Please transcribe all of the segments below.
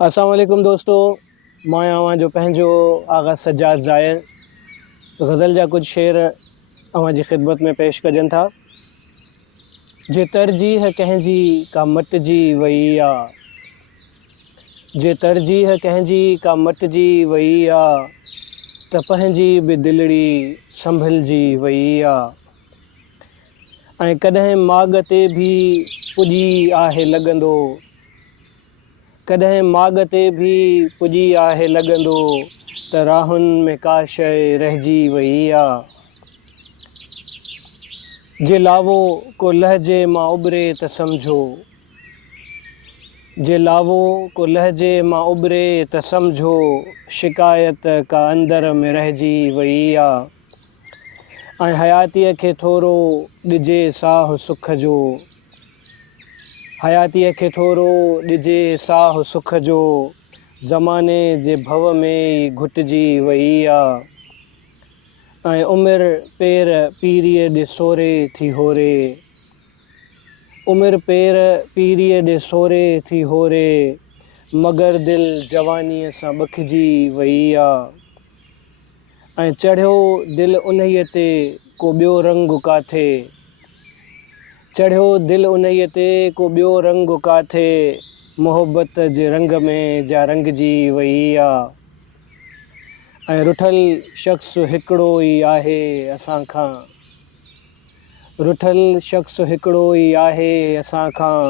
अस्सलाम वालेकुम दोस्तों, मैं अवां जो पंहिंजो आगा सज्जाद ज़ाहिर गज़ल जा कुछ शेर अवां जी ख़िदमत में पेश कजन था। जे तरजीह कंहिंजी का मटिजी वई आहे, जे तरजीह कंहिंजी का मटिजी वई आहे त पंहिंजी बि दिलड़ी संभलिजी वई आहे। ऐं कॾहिं माॻ ते बि पुॼी आहे लॻंदो, कॾहिं माॻ ते बि पुॼी आहे लॻंदो त राहुनि में का शइ रहिजी वई आहे। जे लावो को लहजे मां उॿरे त सम्झो, जे लावो को लहजे मां उॿरे त सम्झो शिकायत का अंदर में रहिजी वई आहे। ऐं हयातीअ खे थोरो ॾिजे साह सुख जो, हयातीअ खे थोरो ॾिजे साह सुख जो, ज़माने जे भव में ई घुटिजी वई आहे। ऐं उमिरि पेर पीरीअ ॾे सोरे थी होरे, उमिरि पेर पीरीअ ॾे सोरे थी होरे, मगर दिलि जवानीअ सां ॿखिजी वई आहे। ऐं चढ़ियो दिलि उन्हीअ ते को ॿियो रंग काथे, चढ़ियो दिलि उन्हीअ ते को ॿियो रंग काथे, मोहबत जे रंग में जा रंगजी वई आहे। ऐं रुठल शख़्स हिकिड़ो ई आहे असां खां, रुठल शख़्स हिकिड़ो ई आहे असां खां,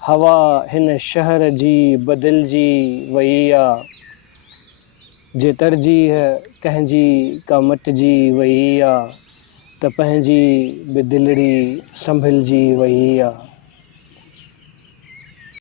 हवा हिन शहर जी बदिलजी वई आहे। जे तरजीह कंहिंजी का मटिजी वई आहे त पंहिंजी बि दिलड़ी संभलिजी वई आहे।